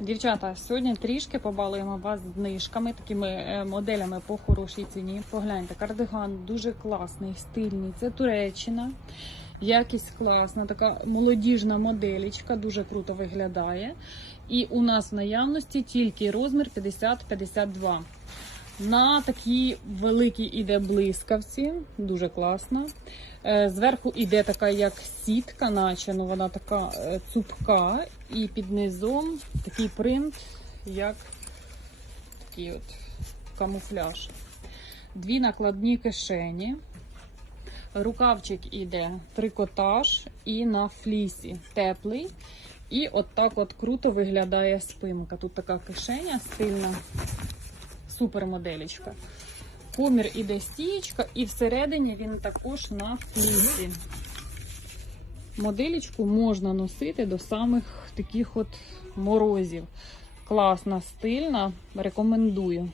Дівчата, сьогодні трішки побалуємо вас знижками, такими е, моделями по хорошій ціні. Погляньте, кардиган дуже класний, стильний. Це Туреччина. Якість класна, така молодіжна моделічка, дуже круто виглядає. І у нас в наявності тільки розмір 50-52. На такій великій іде блискавці, дуже класно. Е, Зверху іде така як сітка, наче ну вона така е, цупка, і під низом такий принт, як такий от камуфляж. Дві накладні кишені. Рукавчик іде трикотаж і на флісі теплий. І от так от круто виглядає спинка. Тут така кишеня стильна, супер моделічка. Комір іде стієчка, і всередині він також на флісі. Моделічку можна носити до самих таких от морозів. Класна, стильна, рекомендую.